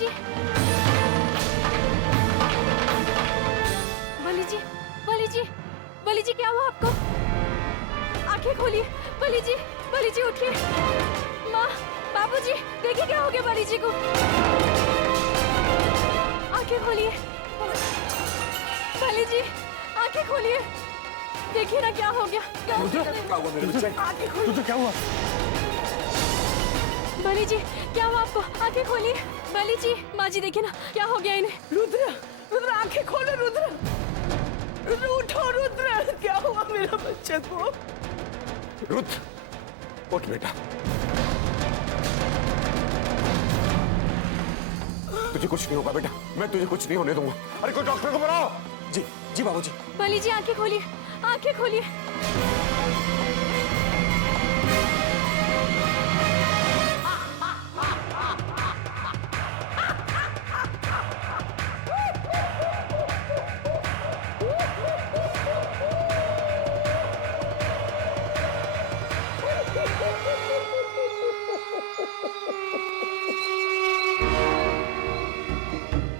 जी, बली जी, बली जी, बली जी, क्या हुआ आपको? आंखें खोलिए, बली जी उठिए। माँ, बाबूजी, देखिए क्या हो गया बली जी को। आंखें खोलिए, बली जी, आंखें खोलिए, देखिए ना क्या हो गया। क्या हुआ मेरे बच्चे? तुझे क्या हुआ? बली जी, क्या हुआ आपको? आंखें खोलिए, बली जी। माँ जी देखिए ना क्या हो गया इन्हें। रुद्र, रुद्र आंखें खोलो रुद्र। रुद्र उठो रुद्र, क्या हुआ मेरा बच्चे को? रुद्र, उठ बेटा। तुझे कुछ नहीं होगा बेटा, मैं तुझे कुछ नहीं होने दूंगा। अरे कोई डॉक्टर को बुलाओ। जी जी बाबूजी। बली जी आंखें खोलिए, आंखें खोलिए।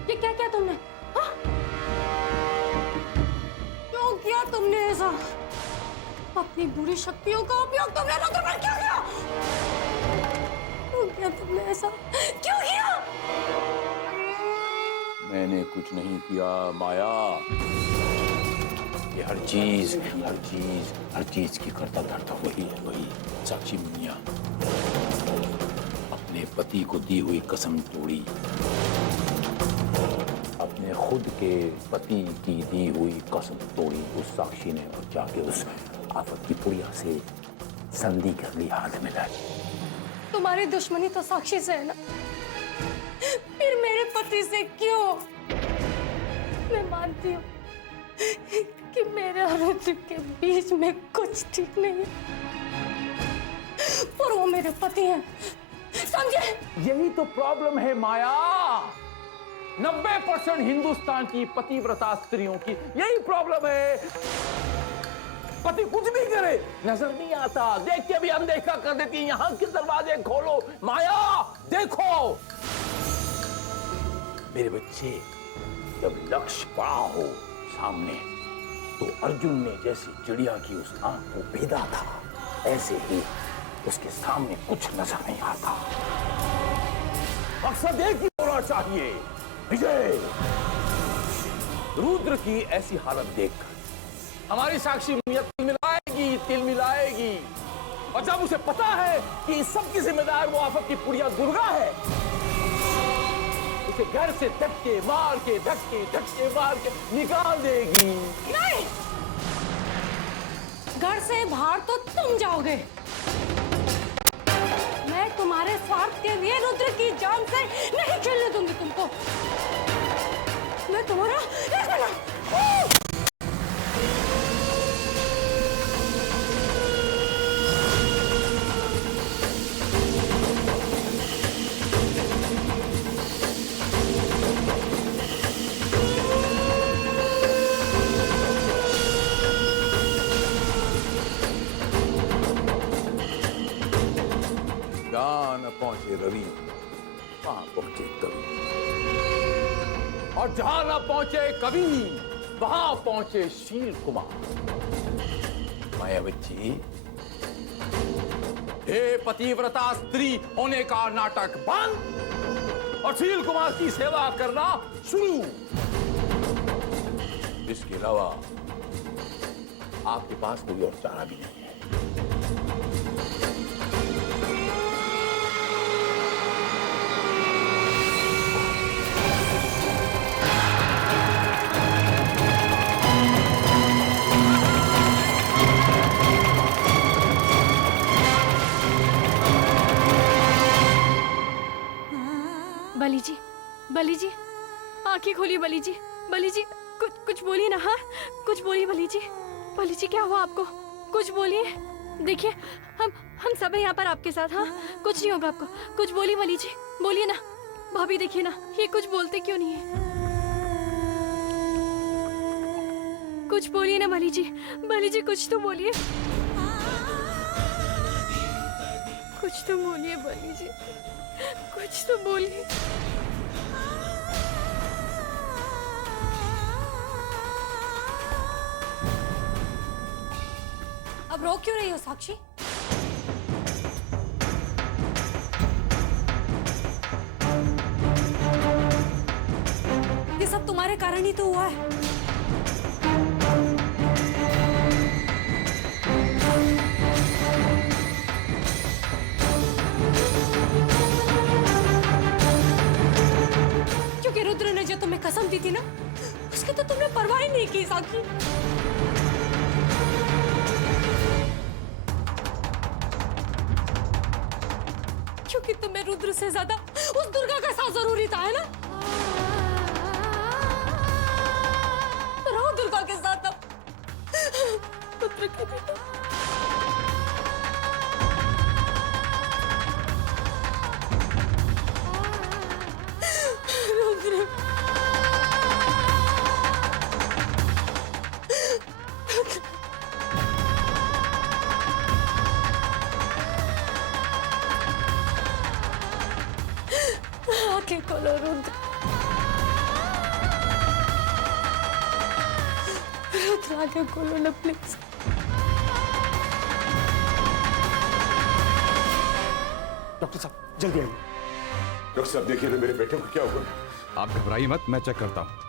ये क्या किया तुमने? हाँ? क्यों किया तुमने ऐसा? अपनी बुरी शक्तियों का उपयोग तुमने रुद्र पर क्यों किया? क्यों किया तुमने ऐसा? क्यों किया? मैंने कुछ नहीं किया माया। ये हर चीज की करता धरता वही साक्षी मुनिया। अपने पति को दी हुई कसम तोड़ी, अपने खुद के पति की दी हुई कसम तोड़ी उस साक्षी ने, और जाके उस आफत की पुड़िया से संधि कर ली, हाथ मिलाई। तुम्हारी दुश्मनी तो साक्षी से है ना, फिर मेरे पति से क्यों? मैं मानती हूँ कि मेरे और रुद्र के बीच में कुछ ठीक नहीं है, पर वो मेरे पति हैं, समझे? यही तो प्रॉब्लम है माया। 90% हिंदुस्तान की पतिव्रता स्त्रियों की यही प्रॉब्लम है। पति कुछ भी करे नजर नहीं आता, देख के भी अनदेखा कर देती है। यहाँ के दरवाजे खोलो माया, देखो मेरे बच्चे। जब लक्ष्य पड़ा हो सामने तो अर्जुन ने जैसे चिड़िया की उस आंख को भेदा था, ऐसे ही उसके सामने कुछ नजर नहीं आता। मकसद एक ही होना चाहिए, विजय। रुद्र की ऐसी हालत देखकर हमारी साक्षी मुनिया तिल मिलाएगी, और जब उसे पता है कि इस सब की जिम्मेदार वो आफत की पुड़िया दुर्गा है, उसे घर से धक्के मार के निकाल देगी। नहीं, घर से बाहर तो तुम जाओगे। मैं तुम्हारे स्वार्थ के लिए रुद्र की जान से नहीं खेलने दूंगी तुमको। मैं तुम्हारा न पहुंचे रवि, वहां पहुंचे कवि, और जहां न पहुंचे कवि वहां पहुंचे शील कुमार। माया बच्ची, हे पतिव्रता स्त्री होने का नाटक बंद और शील कुमार की सेवा करना शुरू। इसके अलावा आपके पास कोई और चारा भी नहीं है। बली जी, आंखें खोलिए बली जी, कुछ बोलिए ना। हाँ, कुछ बोलिए बली जी, क्या हुआ आपको? कुछ बोलिए। देखिए हम सब हैं यहाँ पर आपके साथ। हाँ, कुछ नहीं होगा आपको, कुछ बोलिए बली जी, बोलिए ना। भाभी देखिए ना, ये कुछ बोलते क्यों नहीं है? कुछ बोलिए ना बली जी, कुछ तो बोलिए, कुछ तो बोलिए बली जी, कुछ तो बोलिए। अब रो क्यों रही हो साक्षी? ये सब तुम्हारे कारण ही तो हुआ है। क्योंकि रुद्र ने जो तुम्हें कसम दी थी ना, उसकी तो तुमने परवाह ही नहीं की साक्षी। क्योंकि तुम्हें रुद्र से ज्यादा उस दुर्गा का साथ जरूरी था, है ना? रहो दुर्गा के साथ अब। रुद्र के बिना। रुद्र। आंखें खोलो रुद्र। रुद्र आंखें खोलो ना प्लीज। डॉक्टर साहब जल्दी आइए। डॉक्टर साहब देखिए ना मेरे बेटे को क्या हुआ। आप घबराइए मत, मैं चेक करता हूँ।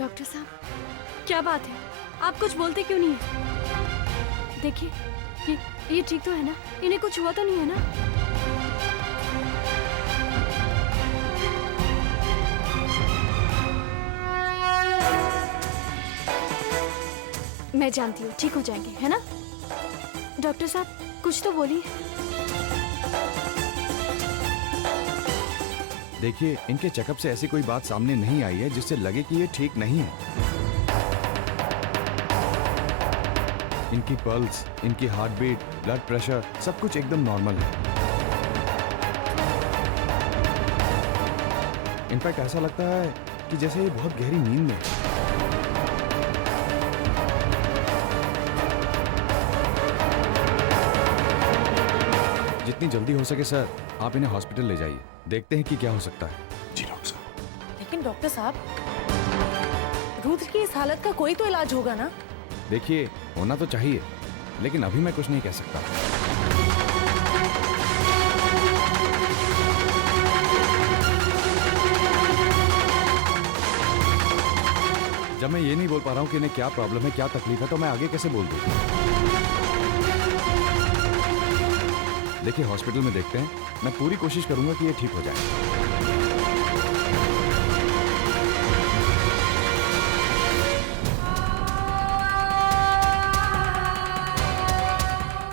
डॉक्टर साहब क्या बात है, आप कुछ बोलते क्यों नहीं है? देखिए ये ठीक तो है ना? इन्हें कुछ हुआ तो नहीं है ना? मैं जानती हूँ ठीक हो जाएंगे, है ना? डॉक्टर साहब कुछ तो बोलिए। देखिए, इनके चेकअप से ऐसी कोई बात सामने नहीं आई है जिससे लगे कि ये ठीक नहीं है। इनकी पल्स, इनकी हार्ट बीट, ब्लड प्रेशर सब कुछ एकदम नॉर्मल है। इनफैक्ट ऐसा लगता है कि जैसे ये बहुत गहरी नींद में है। जितनी जल्दी हो सके सर, आप इन्हें हॉस्पिटल ले जाइए, देखते हैं कि क्या हो सकता है। जी डॉक्टर साहब। लेकिन डॉक्टर साहब, रुद्र की इस हालत का कोई तो इलाज होगा ना? देखिए, होना तो चाहिए, लेकिन अभी मैं कुछ नहीं कह सकता। जब मैं ये नहीं बोल पा रहा हूँ कि इन्हें क्या प्रॉब्लम है, क्या तकलीफ है, तो मैं आगे कैसे बोल दूँ? देखिए, हॉस्पिटल में देखते हैं। मैं पूरी कोशिश करूंगा कि ये ठीक हो जाए।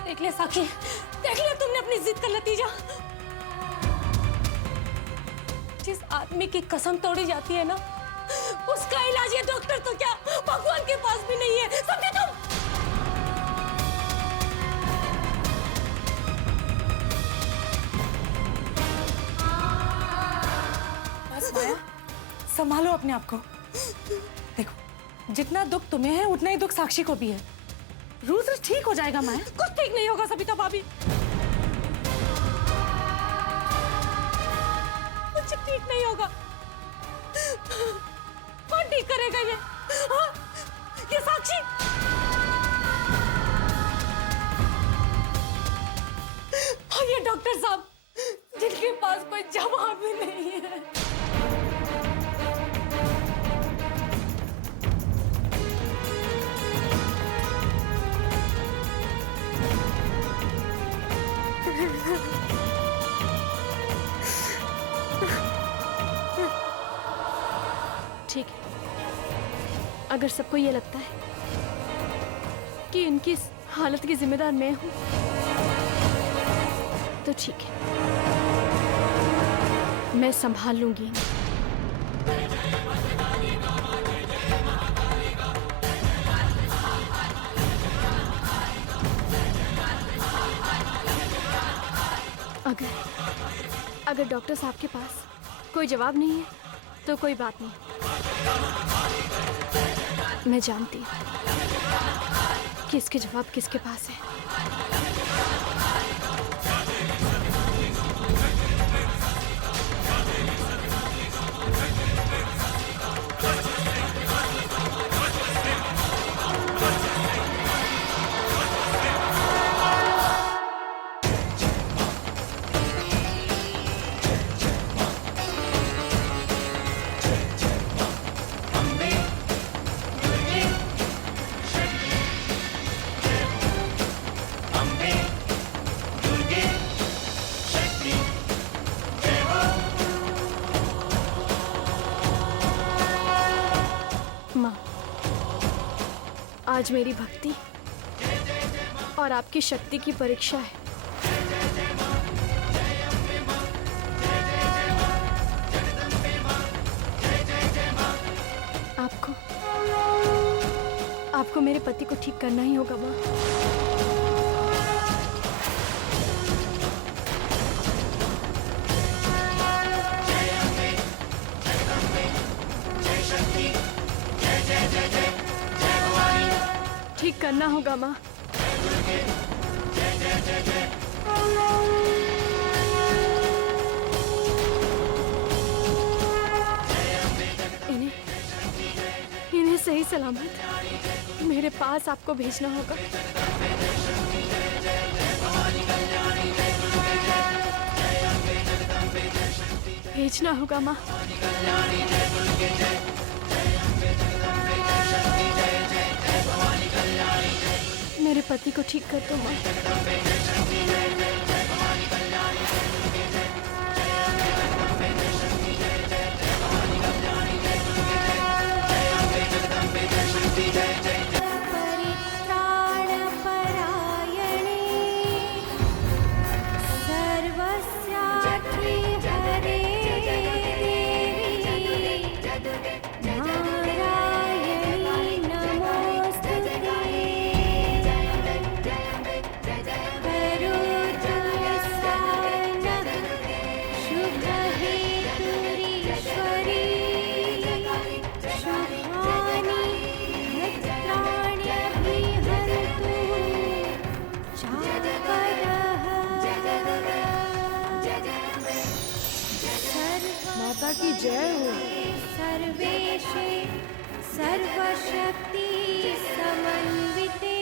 देख लिया साक्षी, देख लिया तुमने अपनी जिद का नतीजा। जिस आदमी की कसम तोड़ी जाती है ना, उसका इलाज ये डॉक्टर तो क्या भगवान के पास भी नहीं है, समझे तुम? बस माया, संभालो अपने आप को। देखो, जितना दुख तुम्हें है उतना ही दुख साक्षी को भी है। रुद्र ठीक हो जाएगा माया। कुछ ठीक नहीं होगा सबिता भाभी, कुछ ठीक नहीं होगा। कौन ठीक करेगा ये? हाँ? ये साक्षी। और ये डॉक्टर साहब जिनके पास कोई जवाब ही नहीं है। ठीक है, अगर सबको ये लगता है कि इनकी इस हालत की जिम्मेदार मैं हूं, तो ठीक है, मैं संभाल लूंगी इन्हें। अगर डॉक्टर साहब के पास कोई जवाब नहीं है तो कोई बात नहीं, मैं जानती हूँ कि इसके जवाब किसके पास है। माँ, आज मेरी भक्ति और आपकी शक्ति की परीक्षा है। आपको मेरे पति को ठीक करना ही होगा माँ। ठीक करना होगा माँ। इन्हें सही सलामत मेरे पास आपको भेजना होगा। भेजना होगा माँ। मेरे पति को ठीक कर दो माँ। माता की जय हो। सर्वेशे सर्वशक्ति समन्विते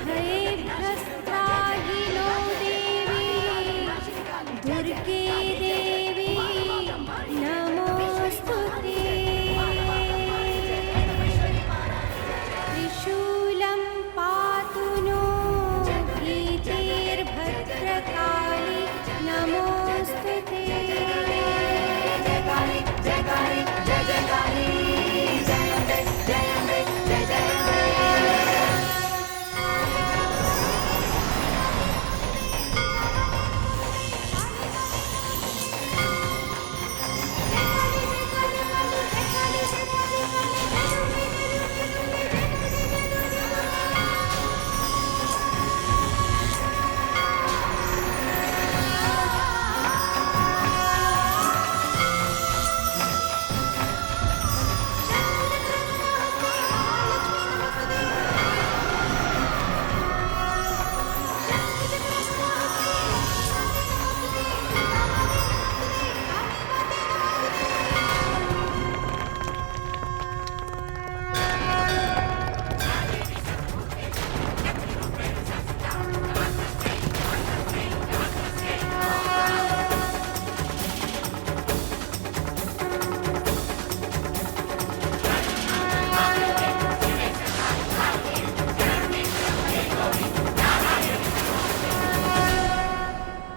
भयभ्रष्टाहिनो देवी दुर्गे देवी नमोस्तुते। त्रिशूलं पातु नो भीतिर्भद्रकाली नमोस्तुते।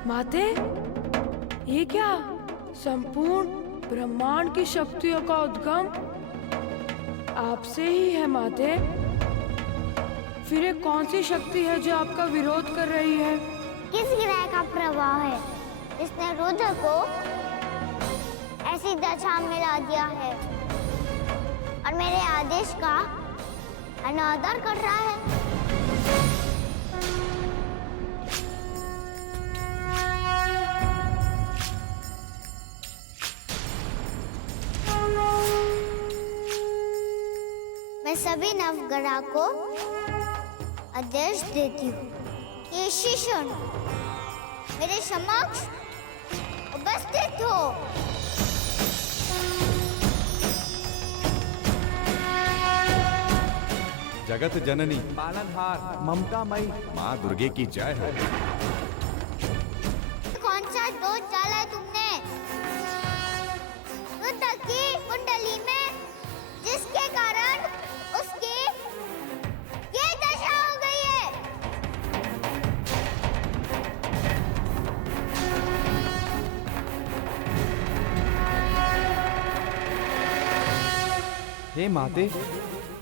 माते, ये क्या? संपूर्ण ब्रह्मांड की शक्तियों का उद्गम आपसे ही है माते। फिर ये कौन सी शक्ति है जो आपका विरोध कर रही है? किस ग्रह का प्रभाव है जिसने रुद्र को ऐसी दशा में ला दिया है और मेरे आदेश का अनादर कर रहा है? मैं सभी नवग्रह को आदेश देती हूँ कि शिष्य मेरे समक्ष उपस्थित हो। जगत जननी पालनहार ममतामयी माँ दुर्गे की जय हो। कौन सा दोष डाला है तुमने रुद्र की कुंडली में जिसके कारण उसकी ये दशा हो गई है? हे माते,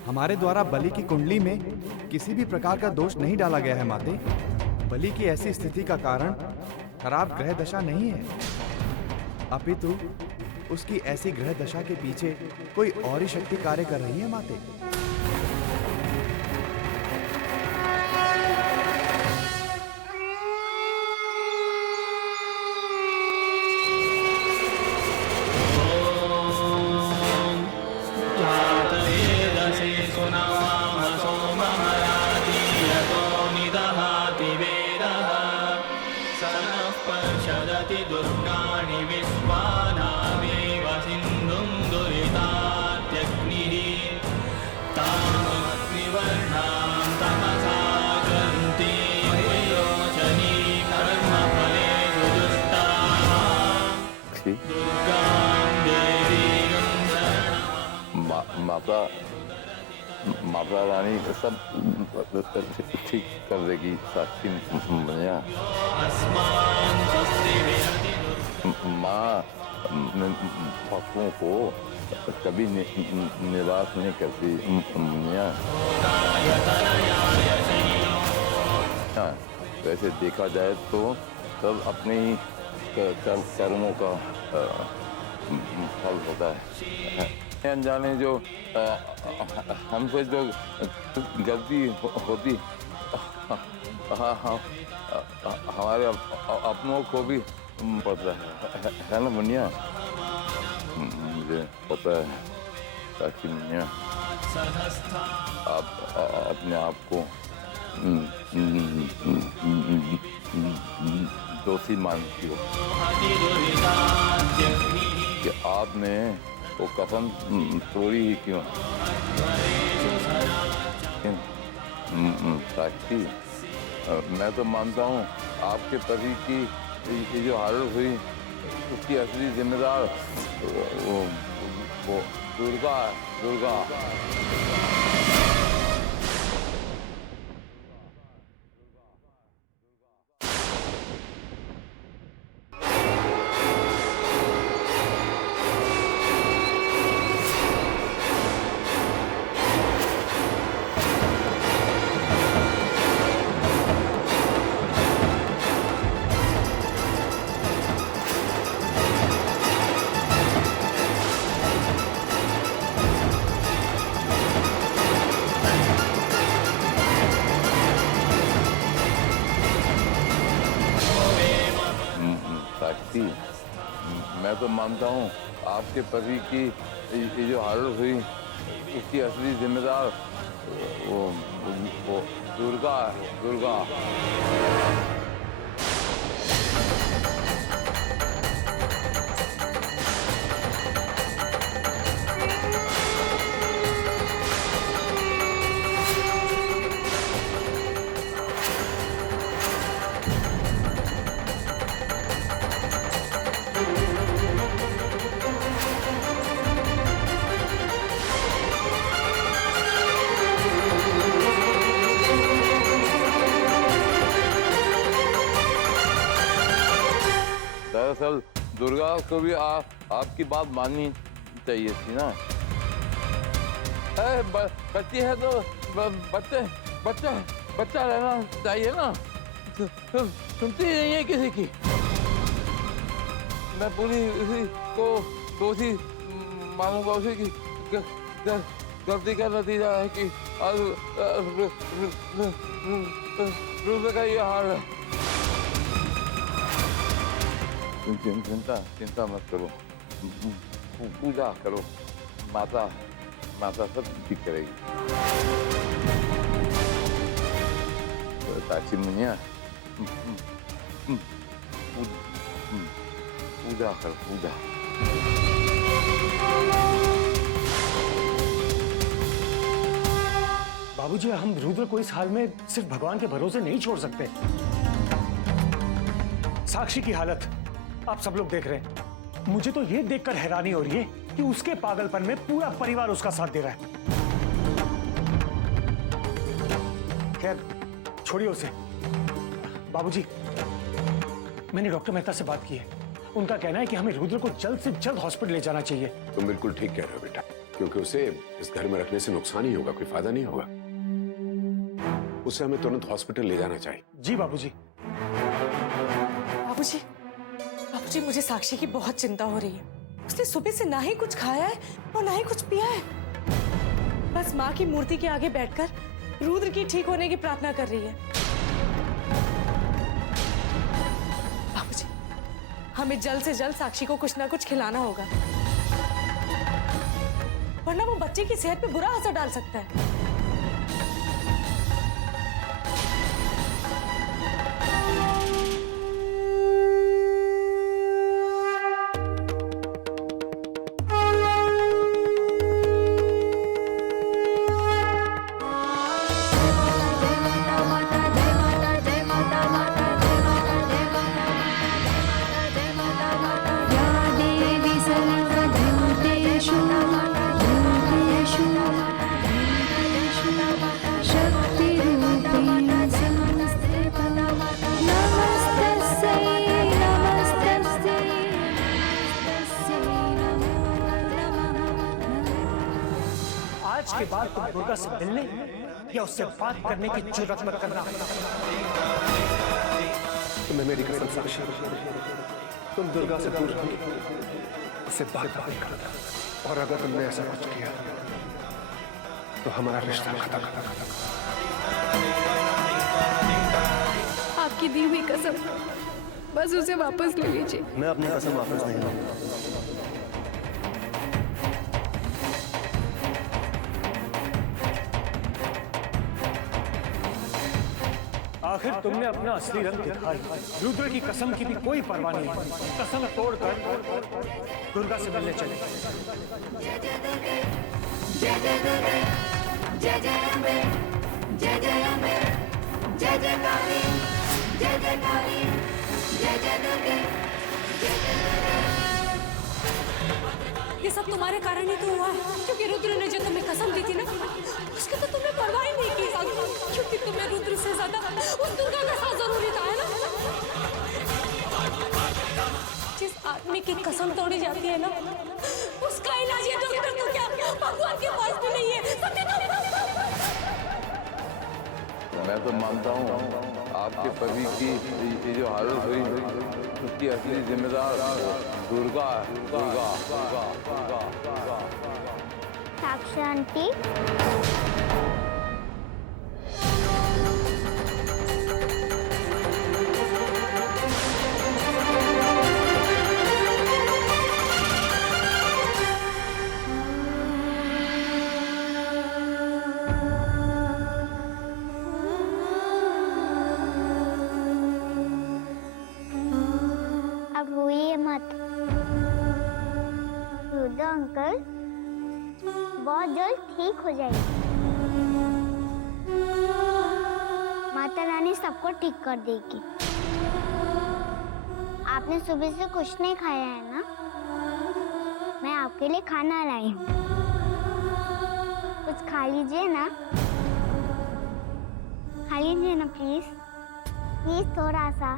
हमारे द्वारा बलि की कुंडली में किसी भी प्रकार का दोष नहीं डाला गया है माते। बलि की ऐसी स्थिति का कारण खराब ग्रह दशा नहीं है, अपितु उसकी ऐसी ग्रह दशा के पीछे कोई और ही शक्ति कार्य कर रही है माते। माता रानी सब ठीक कर देगी साक्षी मैया। माँ भक्तों को कभी निराश नहीं करती मैया। वैसे देखा जाए तो सब अपने ही कर्मों का फल होता है। अनजाने जो हमसे जो गलती होती हमारे अपनों को भी पता है ना मुनिया? मुझे पता है साक्षी मुनिया, आप अपने आप को दोषी मानती हो कि आपने वो कसम तोड़ी ही क्यों? साक्षी, मैं तो मानता हूँ आपके पति की ये जो हालत हुई उसकी असली जिम्मेदार वो दुर्गा दुर्गा। मैं तो मानता हूँ आपके पति की ये जो हालत हुई उसकी असली जिम्मेदार वो दुर्गा दुर्गा। दरअसल दुर्गा को भी आपकी बात माननी चाहिए थी ना। बच्ची है तो बच्चे बच्चा बच्चा रहना चाहिए ना। सुनती नहीं है किसी की। मैं पूरी उसी को दोषी मानूंगा, उसी की गलती का नतीजा है कि रुद्र का ये हाल है। चिंता मत करो, पूजा करो, माता सब ठीक करेगी। साक्षी मैया पूजा कर, पूजा। बाबूजी, हम रुद्र को इस हाल में सिर्फ भगवान के भरोसे नहीं छोड़ सकते। साक्षी की हालत आप सब लोग देख रहे हैं। मुझे तो ये देखकर हैरानी हो रही है कि उसके पागलपन में पूरा परिवार उसका साथ दे रहा है। खैर छोड़िए उसे। बाबूजी, मैंने डॉक्टर मेहता से बात की है। उनका कहना है कि हमें रुद्र को जल्द से जल्द हॉस्पिटल ले जाना चाहिए। तुम बिल्कुल ठीक कह रहे हो बेटा, क्योंकि उसे इस घर में रखने से नुकसान ही होगा, कोई फायदा नहीं होगा। उसे हमें तुरंत हॉस्पिटल ले जाना चाहिए। जी बाबूजी। बाबूजी, बाबूजी, मुझे साक्षी की बहुत चिंता हो रही है। उसने सुबह से ना ही कुछ खाया है और ना ही कुछ पिया है। बस माँ की मूर्ति के आगे बैठकर रुद्र की ठीक होने की प्रार्थना कर रही है। बाबूजी, हमें जल्द से जल्द साक्षी को कुछ ना कुछ खिलाना होगा, वरना वो बच्चे की सेहत पे बुरा असर डाल सकता है। आज के बाद तुम दुर्गा से मिलने या उससे बात करने की जुर्रत मत करना। तुम्हें मेरी कसम साक्षी, तुम दुर्गा से दूर रहोगे, उससे बात मत करना। और अगर तुमने ऐसा कुछ किया तो हमारा रिश्ता खत्म। आपकी दी हुई कसम, बस उसे वापस ले लीजिए। मैं अपनी कसम वापस नहीं लूंगा। आखिर तुमने अपना असली रंग दिखाई। रुद्र की कसम की भी कोई परवाह नहीं। कसम तोड़कर दुर्गा से मिलने चले। जय जय दुर्गे, जय जय अम्बे, जय जय अम्बे, जय जय काली, जय जय काली, जय जय दुर्गे, जय जय दुर्गे। ये सब तुम्हारे कारण ही तो हुआ है, क्योंकि रुद्र ने जो तुम्हें कसम दी थी ना, उसकी तो तुमने परवाह ही नहीं की। क्योंकि तुम्हें रुद्र से ज्यादा उस दुर्गा का साथ जरूरी था, है ना? जिस आदमी की कसम तोड़ी जाती है ना, उसका इलाज ये डॉक्टर तो क्या भगवान के पास भी नहीं है। मैं तो मानता हूँ आपके पति की ये जो हालत हुई उसकी असली जिम्मेदार दुर्गा है। दुर्गा दुर्गा दुर्गा दुर्गा। साक्षी आंटी, अब रोइए मत। रुद्र अंकल बहुत जल्द ठीक हो जाएगी। माता रानी सबको ठीक कर देगी। आपने सुबह से कुछ नहीं खाया है ना? मैं आपके लिए खाना लाई हूँ, कुछ खा लीजिए ना। खा लीजिए ना प्लीज, प्लीज थोड़ा सा।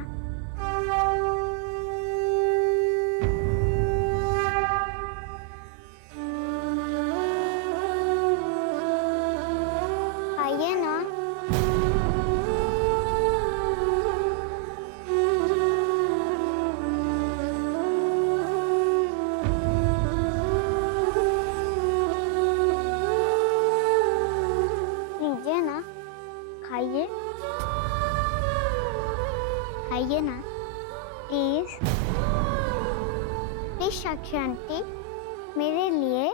खाइए खाइए ना प्लीज प्लीज साक्षी आंटी मेरे लिए।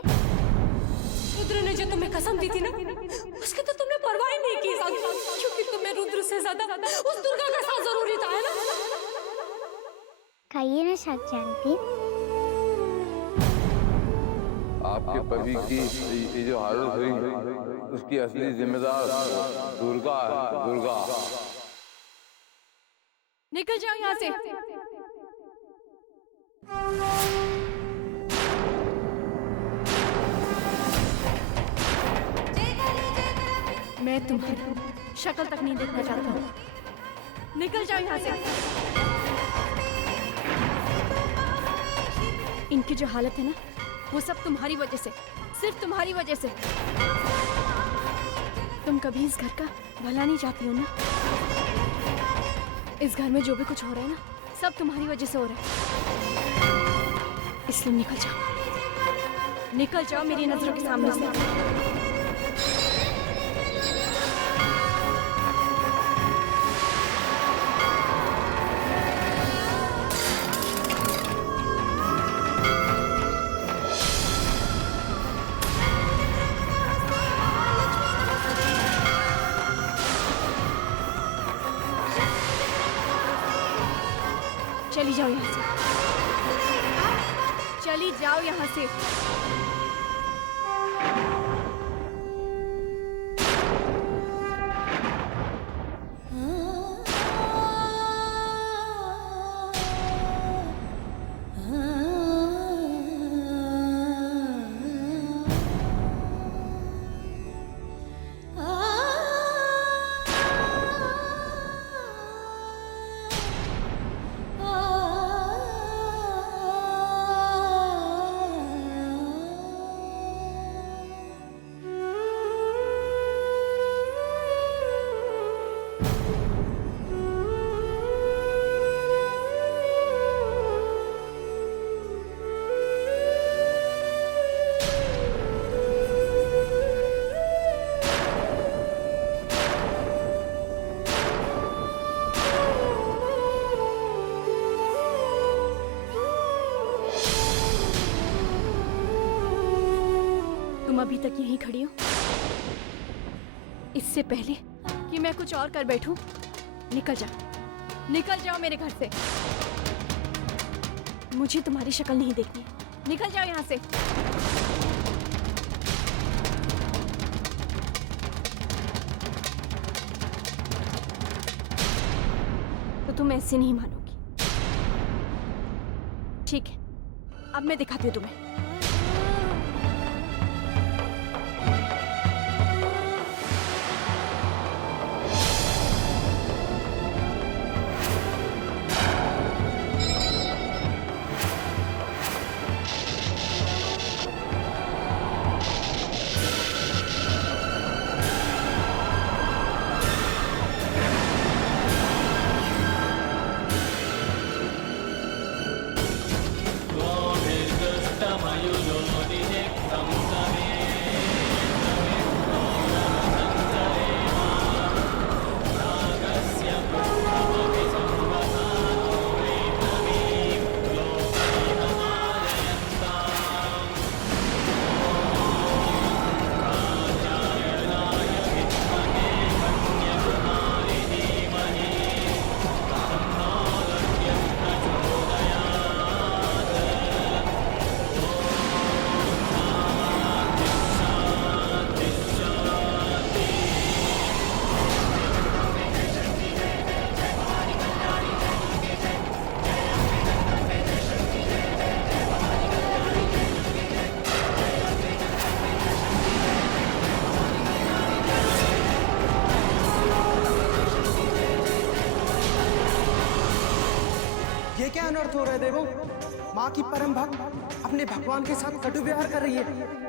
रुद्र ने जो तुम्हें कसम दी थी ना, उसकी तो तुमने परवाह ही नहीं की साक्षी, क्योंकि तुम्हें रुद्र से ज्यादा उस दुर्गा का साथ जरूरी था, है ना? खाइए ना साक्षी आंटी। आपके पति की ये जो हालत हुई उसकी असली जिम्मेदार दुर्गा है, दुर्गा। निकल जाओ यहाँ से। मैं तुम्हारी शक्ल तक नहीं देखना चाहता हूँ। निकल जाओ यहाँ से। इनकी जो हालत है ना, वो सब तुम्हारी वजह से, सिर्फ तुम्हारी वजह से। तुम कभी इस घर का भला नहीं चाहती हो ना। इस घर में जो भी कुछ हो रहा है ना, सब तुम्हारी वजह से हो रहा है। इसलिए निकल जाओ, निकल जाओ मेरी नजरों के सामने से। चली जाओ यहाँ से, चली जाओ यहाँ से। तुम अभी तक यहीं खड़ी हो, इससे पहले कि मैं कुछ और कर बैठूं, निकल जाओ, निकल जाओ मेरे घर से। मुझे तुम्हारी शक्ल नहीं देखनी, निकल जाओ यहाँ से। तो तुम ऐसे नहीं मानोगी, ठीक है? अब मैं दिखाती हूँ तुम्हें। ये क्या अनर्थ हो रहा है देवो? माँ की परम भक्त अपने भगवान के साथ कटु व्यवहार कर रही है।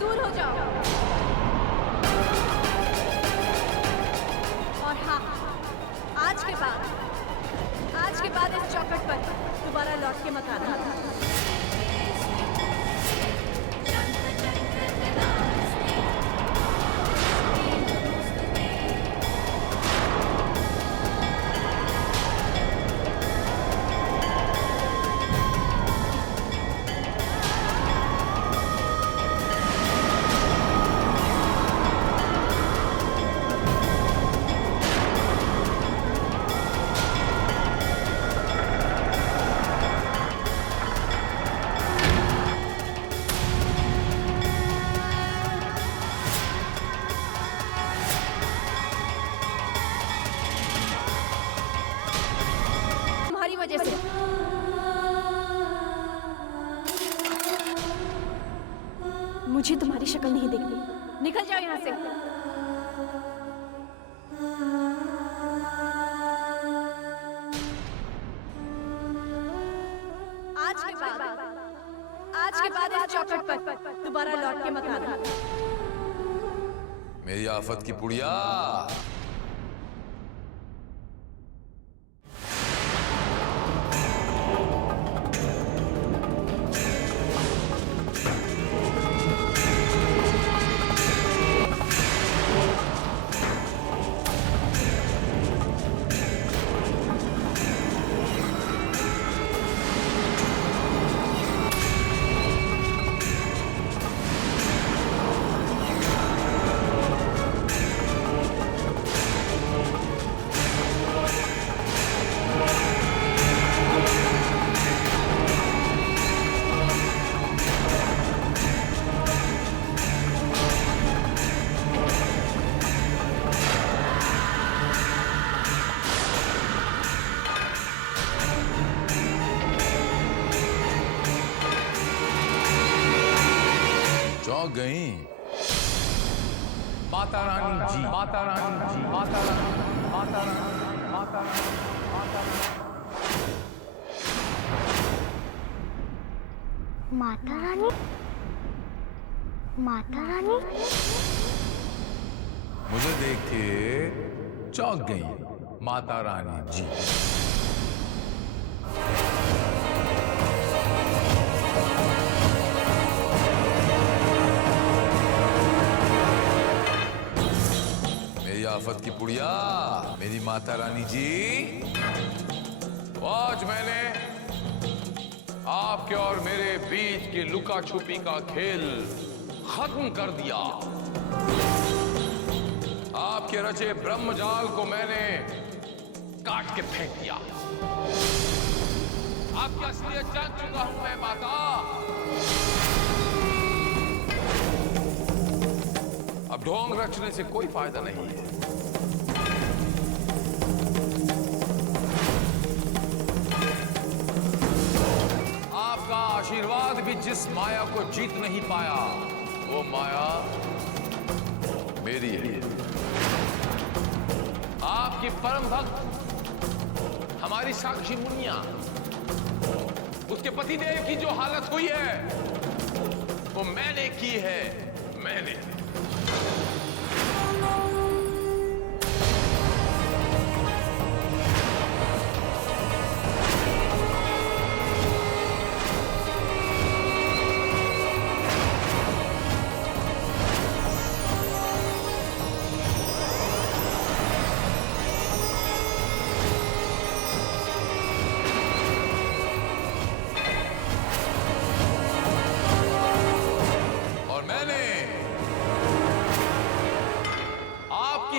दूर हो जाओ। और हाँ, आज के बाद इस चौखट पर दोबारा लौट के मत आना। वजह से मुझे तुम्हारी शक्ल नहीं देखनी। निकल जाओ यहाँ से। आज के बाद इस चौखट पर दोबारा लौट के मत आना। मेरी आफत की पुड़िया, चौंक गई। माता रानी जी, माता रानी जी, माता रानी, माता रानी, माता रानी, माता रानी। माता रानी, माता रानी। मुझे देख के चौंक गई माता रानी जी। आफत की पुड़िया, मेरी माता रानी जी, आज मैंने आपके और मेरे बीच के लुका छुपी का खेल खत्म कर दिया। आपके रचे ब्रह्मजाल को मैंने काट के फेंक दिया। आपकी असलियत जान चुका हूं मैं माता। अब ढोंग रचने से कोई फायदा नहीं है। आपका आशीर्वाद भी जिस माया को जीत नहीं पाया, वो माया मेरी है। आपकी परम भक्त हमारी साक्षी मुनिया, उसके पतिदेव की जो हालत हुई है वो मैंने की है, मैंने।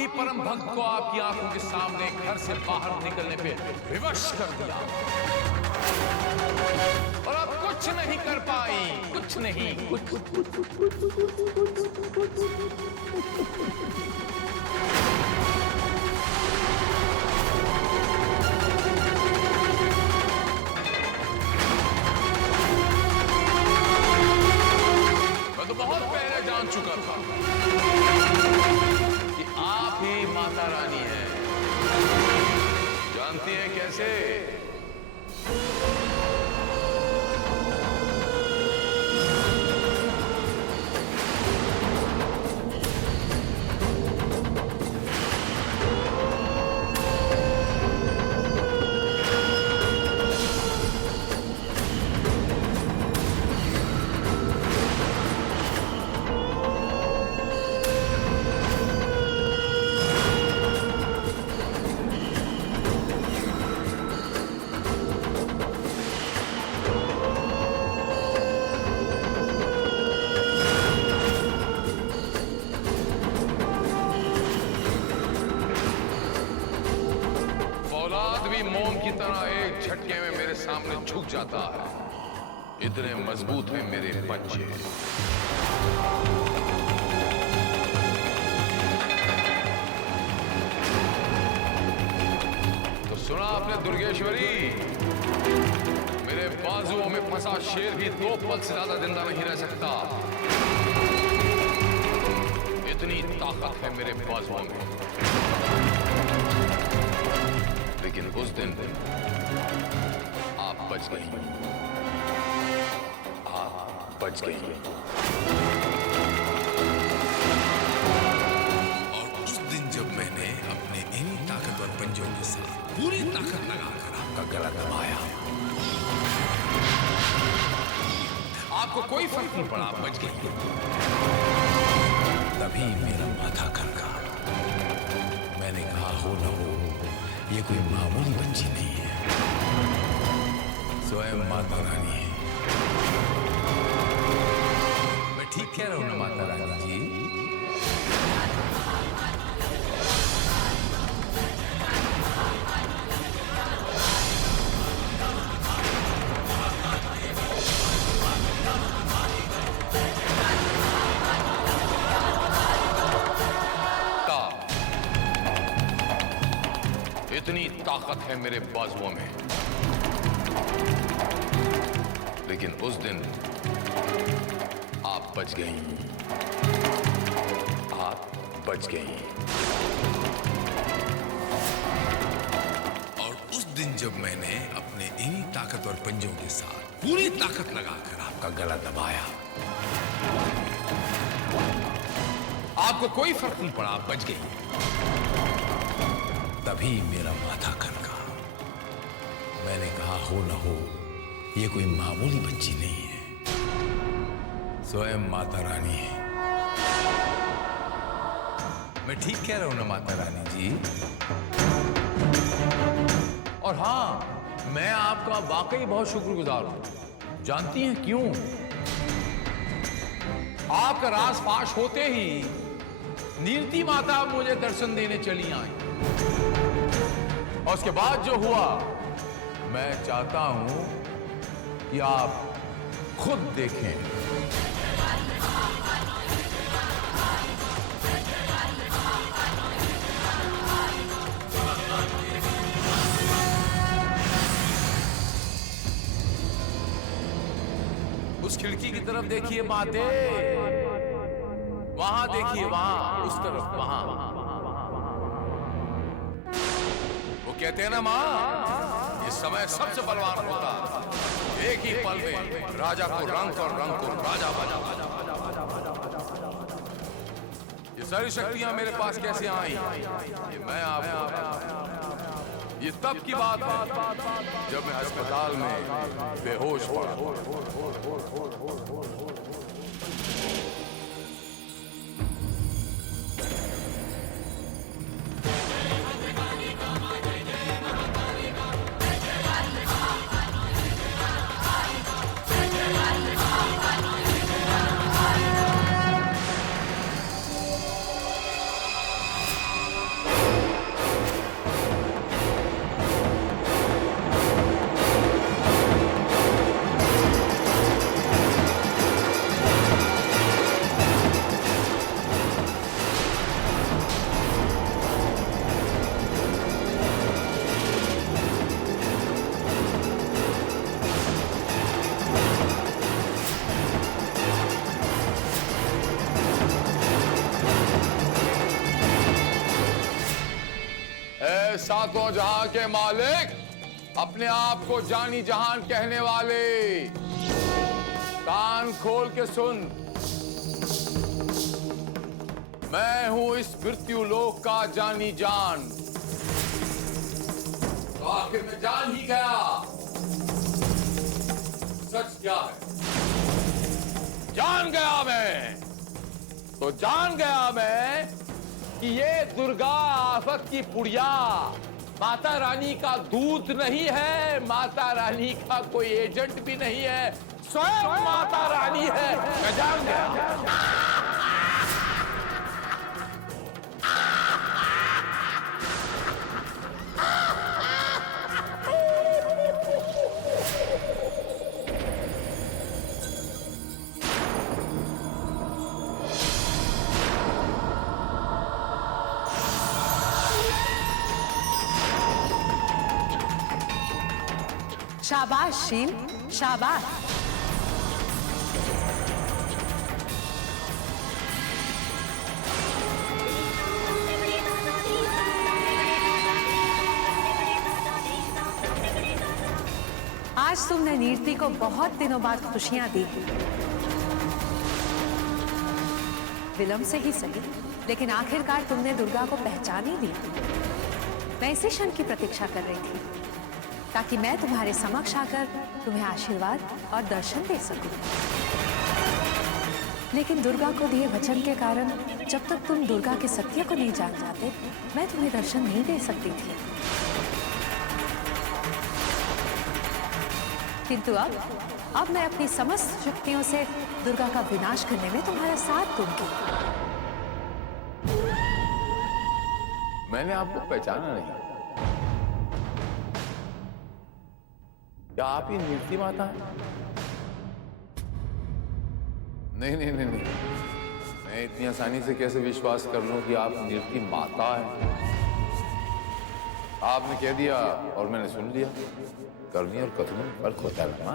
परम भक्त को आपकी आंखों के सामने घर से बाहर निकलने पे विवश कर दिया और अब कुछ नहीं कर पाई, कुछ नहीं, मैं तो बहुत पहले जान चुका था कि आप ही माता रानी हैं। जानती हैं कैसे? कोई मोम की तरह एक झटके में मेरे सामने झुक जाता है। इतने मजबूत हैं मेरे पंजे। तो सुना आपने दुर्गेश्वरी, मेरे बाजुओं में फंसा शेर भी 2 पल से ज्यादा जिंदा नहीं रह सकता। इतनी ताकत है मेरे बाजुओं में। लेकिन उस दिन आप बच गई, आप बच गई। और उस दिन जब मैंने अपने इन्हीं ताकतवर पंजों के साथ पूरी ताकत लगाकर आपका गला दबाया, आपको कोई फर्क नहीं पड़ा, आप बच गई। तभी मेरा माथा खनका। मैंने कहा, हो न हो, ये कोई मामूली बच्ची नहीं है, स्वयं माता रानी है। मैं ठीक कह रहा हूं ना माता रानी जी? इतनी ताकत है मेरे बाजुओं में। लेकिन उस दिन आप बच गई, आप बच गई। और उस दिन जब मैंने अपने इन्हीं ताकतवर पंजों के साथ पूरी ताकत लगाकर आपका गला दबाया, आपको कोई फर्क नहीं पड़ा, आप बच गई। तभी मेरा माथा खनका। मैंने कहा, हो न हो, ये कोई मामूली बच्ची नहीं है, स्वयं माता रानी है। मैं ठीक कह रहा हूं ना माता रानी जी? और हां, मैं आपका वाकई बहुत शुक्रगुजार हूं। जानती हैं क्यों? आपका राज फाश होते ही नीलती माता मुझे दर्शन देने चली आई। और उसके बाद जो हुआ, मैं चाहता हूं कि आप खुद देखें। उस खिड़की की तरफ देखिए माते, वहां देखिए, वहां, उस तरफ, वहां। वो कहते हैं ना मां, इस समय सबसे बलवान होता एक ही पल में राजा को रंग और रंग को राजा बना। ये सारी शक्तियां मेरे पास कैसे आई, ये मैं आपको, ये तब की बात है जब मैं अस्पताल में बेहोश पड़ा। सातों जहां के मालिक, अपने आप को जानी जहान कहने वाले, कान खोल के सुन। मैं हूं इस मृत्यु लोक का जानी जान। तो आखिर में जान ही गया सच क्या है। जान गया मैं, तो जान गया मैं कि ये दुर्गा आफत की पुड़िया माता रानी का दूत नहीं है, माता रानी का कोई एजेंट भी नहीं है, स्वयं माता रानी है। मैं जान गया। शाबाश शील, शाबाश। आज तुमने नीरति को बहुत दिनों बाद खुशियां दी। विलंब से ही सही, लेकिन आखिरकार तुमने दुर्गा को पहचान ही ली। मैं इसी क्षण की प्रतीक्षा कर रही थी ताकि मैं तुम्हारे समक्ष आकर तुम्हें आशीर्वाद और दर्शन दे सकूं। लेकिन दुर्गा को दिए वचन के कारण जब तक तुम दुर्गा के सत्य को नहीं जान जाते, मैं तुम्हें दर्शन नहीं दे सकती थी। किंतु अब मैं अपनी समस्त शक्तियों से दुर्गा का विनाश करने में तुम्हारा साथ दूंगी। मैंने आपको पहचाना नहीं। क्या आप ही नीरति माता हैं? नहीं नहीं नहीं नहीं, मैं इतनी आसानी से कैसे विश्वास कर लूं कि आप नीरति माता हैं? आपने कह दिया और मैंने सुन लिया। करनी और कथनी में फर्क होता है ना।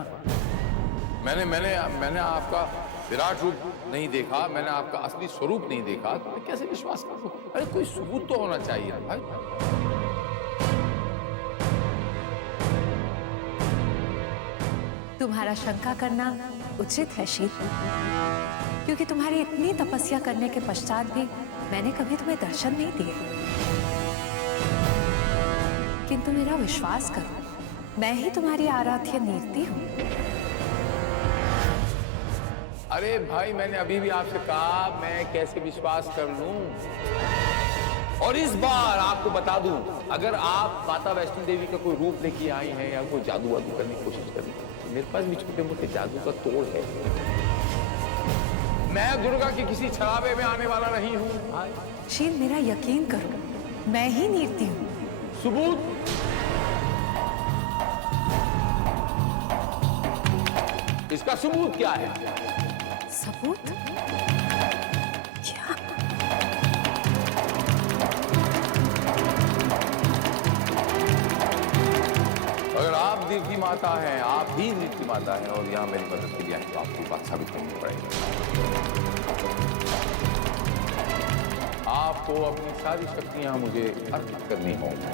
मैंने आपका विराट रूप नहीं देखा, मैंने आपका असली स्वरूप नहीं देखा, तो मैं कैसे विश्वास कर लूं? अरे कोई सबूत तो होना चाहिए ना भाई। तुम्हारा शंका करना उचित है शील, क्योंकि तुम्हारी इतनी तपस्या करने के पश्चात भी मैंने कभी तुम्हें दर्शन नहीं दिए। किंतु मेरा विश्वास करो, मैं ही तुम्हारी आराध्य नीरति हूं। अरे भाई, मैंने अभी भी आपसे कहा मैं कैसे विश्वास कर लूं? और इस बार आपको बता दूं, अगर आप माता वैष्णो देवी का कोई रूप लेके आई हैं या कोई जादू वादू करने की कोशिश कर रही है, मेरे पास भी छोटे मोटे जादू का तोड़ है। मैं दुर्गा के किसी छलावे में आने वाला नहीं हूं। शील, मेरा यकीन करो, मैं ही नीरति हूं। सबूत? इसका सबूत क्या है? सबूत? क्या? अगर आप नीरति माता हैं, आप ही नीरति माता हैं और यहाँ मेरी मदद के लिए आए, तो आपको बात साबित करनी पड़ेगी। आपको अपनी सारी शक्तियां मुझे अर्पित करनी होंगी।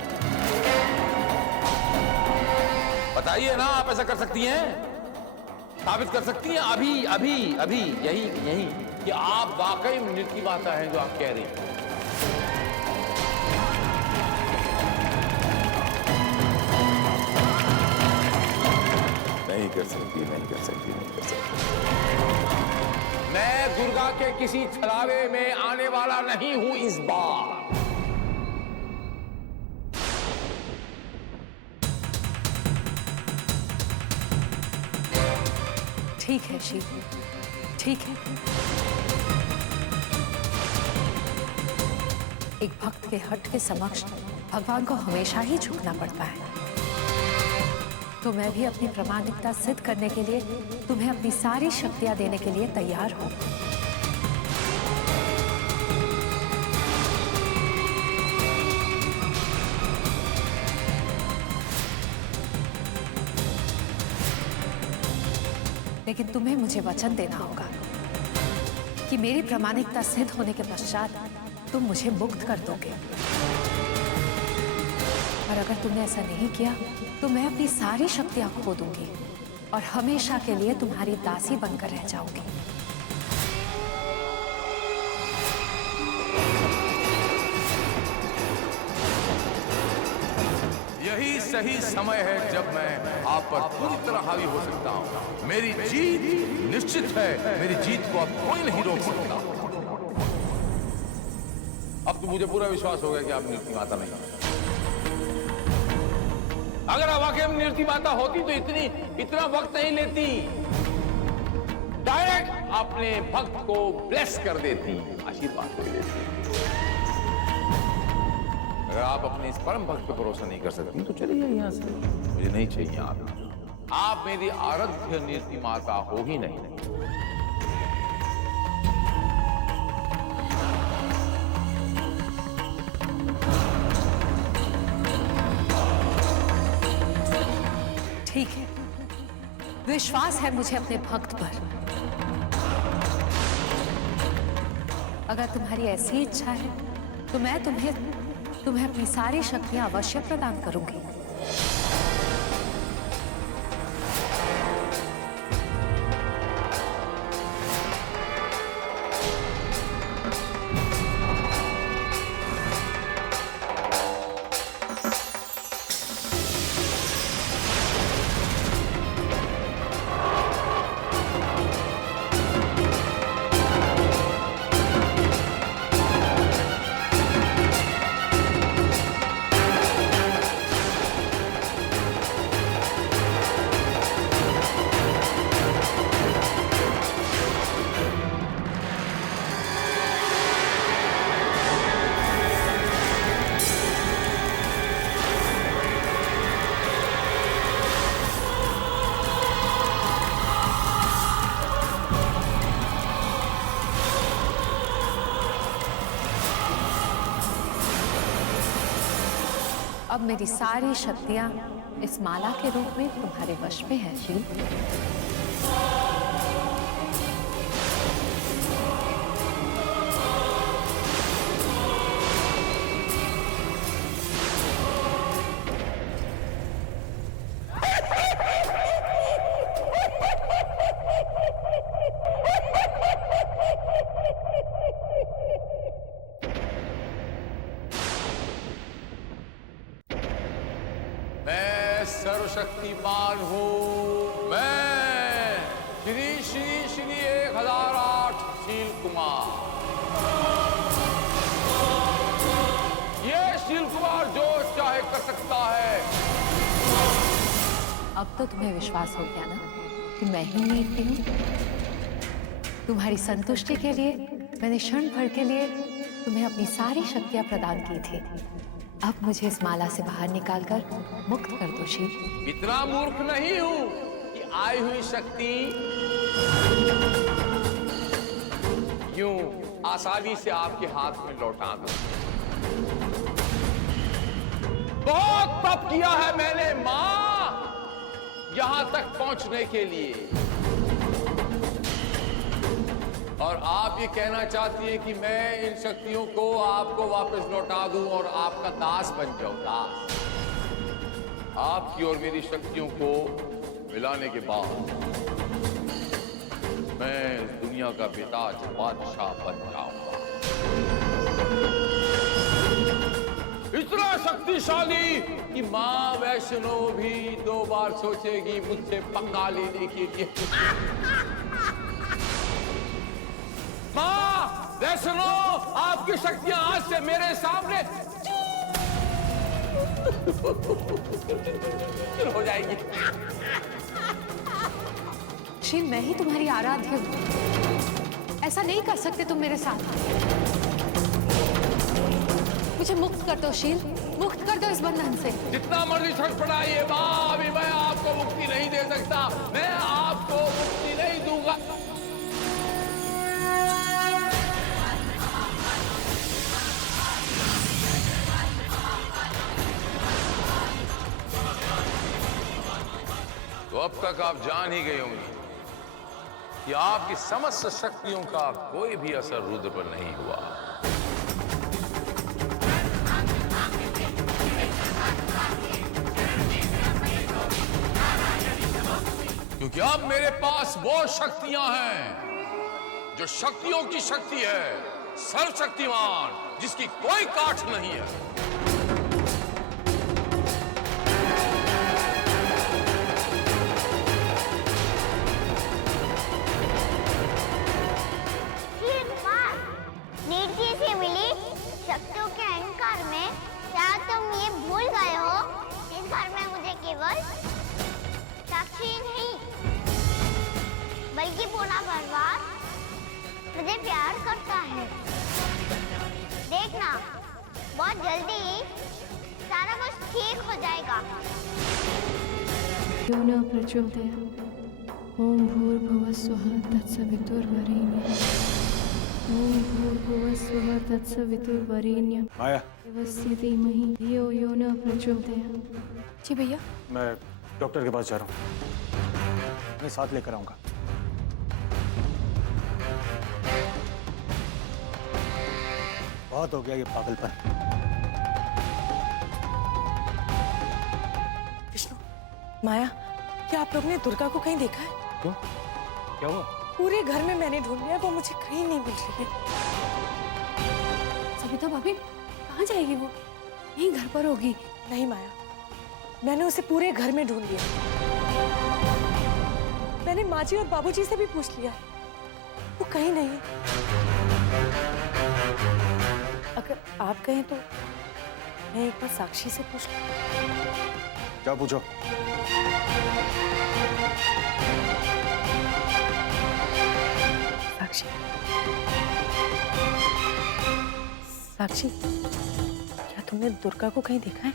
बताइए ना, आप ऐसा कर सकती हैं? साबित कर सकती हैं अभी अभी अभी यही कि आप वाकई नीरति माता हैं जो आप कह रही हैं। नहीं कर सकती। मैं दुर्गा के किसी छलावे में आने वाला नहीं हूं इस बार। ठीक है शील, ठीक है। एक भक्त के हट के समक्ष भगवान को हमेशा ही झुकना पड़ता है। तो मैं भी अपनी प्रामाणिकता सिद्ध करने के लिए तुम्हें अपनी सारी शक्तियां देने के लिए तैयार हूं। लेकिन तुम्हें मुझे वचन देना होगा कि मेरी प्रामाणिकता सिद्ध होने के पश्चात तुम मुझे मुक्त कर दोगे। और अगर तुमने ऐसा नहीं किया तो मैं अपनी सारी शक्तियां खो दूंगी और हमेशा के लिए तुम्हारी दासी बनकर रह जाऊंगी। यही सही समय है जब मैं आप पर पूरी तरह हावी हो सकता हूं। मेरी जीत निश्चित है, मेरी जीत को अब कोई नहीं रोक सकता। अब तो मुझे पूरा विश्वास हो गया कि आप नीरति माता नहीं हैं। अगर आप वाकई में नीरति माता होती तो इतना वक्त नहीं लेती, डायरेक्ट अपने भक्त को ब्लेस कर देती, आशीर्वाद दे देती। अगर आप अपने इस परम भक्त पर भरोसा नहीं कर सकती तो चलिए यहां से, मुझे नहीं चाहिए आप मेरी आराध्य नीरति माता हो ही नहीं। ठीक है, विश्वास है मुझे अपने भक्त पर। अगर तुम्हारी ऐसी इच्छा है तो मैं तुम्हें अपनी सारी शक्तियां अवश्य प्रदान करूंगी। अब मेरी सारी शक्तियां इस माला के रूप में तुम्हारे वश में है शील। मैं सर्वशक्तिमान हूँ। मैं श्री श्री श्री 1008 शील कुमार। ये शील कुमार जो चाहे कर सकता है। अब तो तुम्हें विश्वास हो गया ना कि मैं ही नीति हूँ। तुम्हारी संतुष्टि के लिए मैंने क्षण भर के लिए तुम्हें अपनी सारी शक्तियां प्रदान की थी। अब मुझे इस माला से बाहर निकालकर मुक्त कर दो शील। इतना मूर्ख नहीं हूं कि आई हुई शक्ति यूं आसानी से आपके हाथ में लौटा दूं। बहुत तप किया है मैंने मां यहां तक पहुंचने के लिए। और आप ये कहना चाहती है कि मैं इन शक्तियों को आपको वापस लौटा दूं और आपका दास बन जाऊं। दास आपकी और मेरी शक्तियों को मिलाने के बाद मैं इस दुनिया का बेताज बादशाह बन जाऊंगा। इतना शक्तिशाली कि मां वैष्णो भी 2 बार सोचेगी मुझसे पंगा लेने के लिए। मां वैष्णो आपकी शक्तियां आज से मेरे सामने हो जाएगी। शील मैं ही तुम्हारी आराध्य हूँ। ऐसा नहीं कर सकते तुम मेरे साथ। मुझे मुक्त कर दो शील, मुक्त कर दो इस बंधन से। जितना मर्जी छटपटाइए मां, अभी मैं आपको मुक्ति नहीं दे सकता। मैं आपको मुक्ति नहीं दूंगा। तो अब तक आप जान ही गए होंगे कि आपकी समस्त शक्तियों का कोई भी असर रुद्र पर नहीं हुआ। क्योंकि अब मेरे पास वो शक्तियां हैं जो शक्तियों की शक्ति है, सर्वशक्तिमान जिसकी कोई काट नहीं है। शक्तियों के अहंकार में क्या तुम ये भूल गए हो? इस घर में मुझे केवल साक्षी नहीं बल्कि पूरा परिवार मुझे प्यार करता है। देखना बहुत जल्दी सारा कुछ ठीक हो जाएगा। यो न प्रचोदयात् ओम भूर्भुवः स्वः तत्सवितुर्वरेण्यम् ओम भूर्भुवः स्वः तत्सवितुर्वरेण्यम् माया, देवस्य धीमहि धियो यो न प्रचोदयात्। जी भैया। मैं डॉक्टर के पास जा रहा हूँ। अपने साथ लेकर आऊंगा। बहुत हो गया ये पागलपन। विष्णु, माया, क्या आप लोग ने दुर्गा को कहीं देखा है? क्यों? क्या हुआ? पूरे घर में मैंने ढूंढ लिया, वो मुझे कहीं नहीं मिल रही है। सविता भाभी कहाँ जाएगी वो? यहीं घर पर होगी। नहीं माया, मैंने उसे पूरे घर में ढूंढ लिया। मैंने माँ जी और बाबूजी से भी पूछ लिया, वो कहीं नहीं है। अगर आप कहें तो मैं एक बार साक्षी से पूछ लूं। क्या पूछो? साक्षी, साक्षी, क्या तुमने दुर्गा को कहीं देखा है?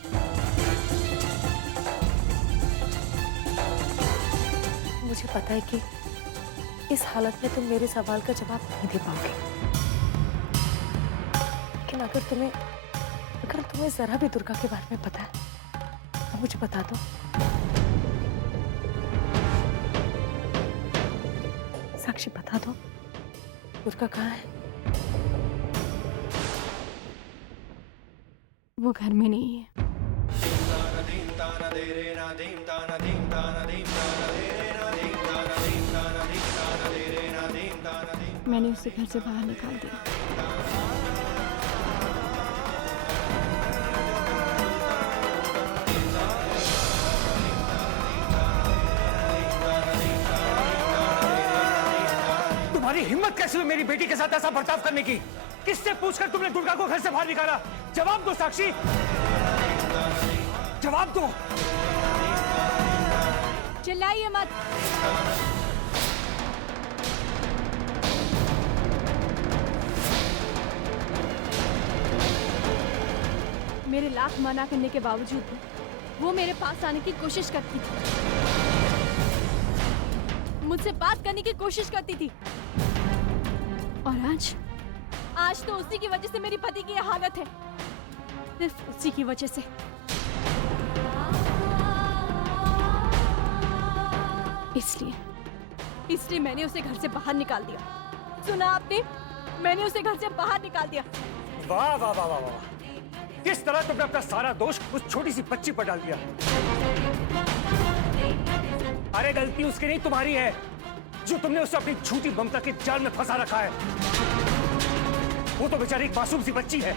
मुझे पता है कि इस हालत में तुम मेरे सवाल का जवाब नहीं दे पाओगे, लेकिन अगर तुम्हें जरा भी दुर्गा के बारे में पता है तो मुझे बता दो। साक्षी, बता दो दुर्गा कहाँ है? वो घर में नहीं है। मैंने उसे घर से बाहर निकाल दिया। तुम्हारी हिम्मत कैसे हुई मेरी बेटी के साथ ऐसा बर्ताव करने की? किससे पूछकर तुमने दुर्गा को घर से बाहर निकाला? जवाब दो साक्षी, जवाब दो। चिल्लाइए मत। मेरे लाख मना करने के बावजूद भी वो मेरे पास आने की कोशिश करती थी, मुझसे बात करने की कोशिश करती थी। और आज तो उसी की वजह से मेरी पति की यह हालत है, सिर्फ उसी की वजह से। इसलिए मैंने उसे घर से बाहर निकाल दिया। सुना आपने? मैंने उसे घर से बाहर निकाल दिया। वाह वाह वाह वाह वाह, किस तरह तुमने अपना सारा दोष उस छोटी सी बच्ची पर डाल दिया। अरे गलती उसकी नहीं, तुम्हारी है, जो तुमने उसे अपनी झूठी ममता के जाल में फंसा रखा है। वो तो बेचारी एक मासूम सी बच्ची है।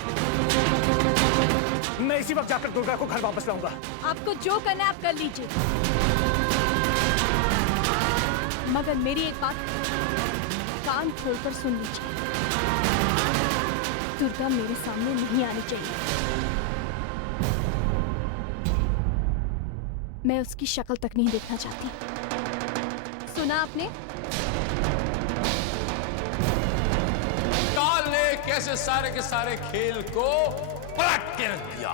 मैं इसी वक्त जाकर दुर्गा को घर वापस लाऊंगा। आपको जो करना है आप कर लीजिए, मगर मेरी एक बात कान खोलकर सुन लीजिए। दुर्गा मेरे सामने नहीं आनी चाहिए। मैं उसकी शक्ल तक नहीं देखना चाहती। सुना आपने? काल ने कैसे सारे के सारे खेल को पलट के रख दिया।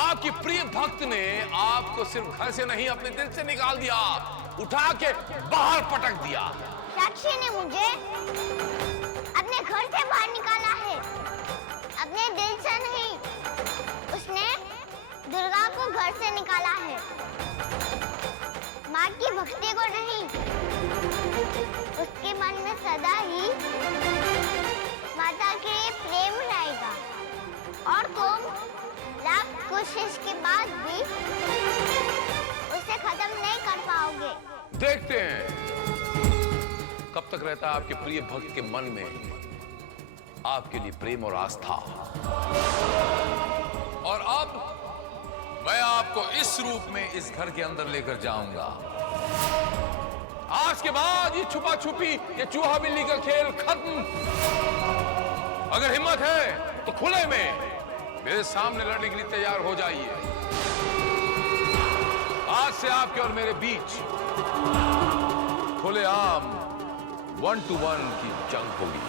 आपकी प्रिय भक्त ने आपको सिर्फ घर से नहीं अपने दिल से निकाल दिया, उठा के बाहर पटक दिया। साक्षी ने मुझे अपने घर से बाहर निकाला है, अपने दिल से नहीं। उसने दुर्गा को घर से निकाला है, माँ की भक्ति को नहीं। उसके मन में सदा ही माता के लिए प्रेम रहेगा, और तुम लाख कोशिश के बाद भी उसे खत्म नहीं कर पाओगे। देखते हैं कब तक रहता है आपके प्रिय भक्त के मन में आपके लिए प्रेम और आस्था। और अब मैं आपको इस रूप में इस घर के अंदर लेकर जाऊंगा। आज के बाद ये छुपा छुपी, ये चूहा बिल्ली का खेल खत्म। अगर हिम्मत है तो खुले में मेरे सामने लड़ने के लिए तैयार हो जाइए। आज से आपके और मेरे बीच खुलेआम 1-to-1 की जंग होगी।